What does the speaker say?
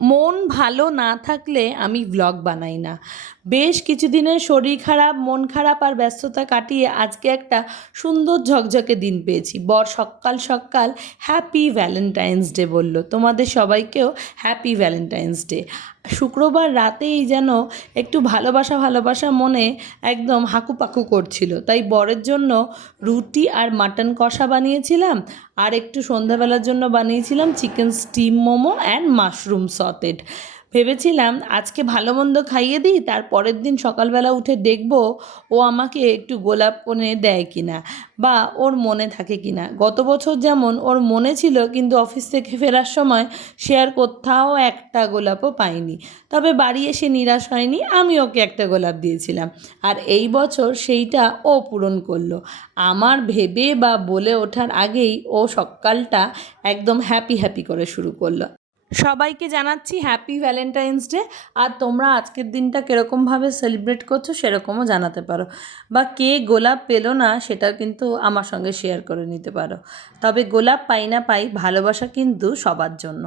মন ভালো না থাকলে আমি ব্লগ বানাই না। বেশ কিছুদিনের শরীর খারাপ, মন খারাপ আর ব্যস্ততা কাটিয়ে আজকে একটা সুন্দর ঝকঝকে দিন পেয়েছি। বর সকাল সকাল হ্যাপি ভ্যালেন্টাইন্স ডে বলল। তোমাদের সবাইকেও হ্যাপি ভ্যালেন্টাইন্স ডে। শুক্রবার রাতেই যেন একটু ভালোবাসা ভালোবাসা মনে একদম হাঁকুপাকু করছিল, তাই বরের জন্য রুটি আর মাটন কষা বানিয়েছিলাম, আর একটু সন্ধ্যাবেলার জন্য বানিয়েছিলাম chicken steam momo and mushroom sautéed. ভেবেছিলাম আজকে ভালো মন্দ খাইয়ে দিই, তার পরের দিন সকালবেলা উঠে দেখব ও আমাকে একটু গোলাপ এনে দেয় কিনা বা ওর মনে থাকে কিনা। গত বছর যেমন ওর মনে ছিল, কিন্তু অফিস থেকে ফেরার সময় সে আর কোথাও একটা গোলাপও পায়নি। তবে বাড়ি এসে নিরাশ হয়নি, আমি ওকে একটা গোলাপ দিয়েছিলাম, আর এই বছর সেইটা ও পূরণ করলো। আমার ভেবে বা বলে ওঠার আগেই ও সকালটা একদম হ্যাপি হ্যাপি করে শুরু করলো। সবাইকে জানাচ্ছি হ্যাপি ভ্যালেন্টাইন্স ডে। আর তোমরা আজকের দিনটা কীরকমভাবে সেলিব্রেট করছো সেরকমও জানাতে পারো, বা কে গোলাপ পেলো না সেটাও কিন্তু আমার সঙ্গে শেয়ার করে নিতে পারো। তবে গোলাপ পাই না পাই, ভালোবাসা কিন্তু সবার জন্য।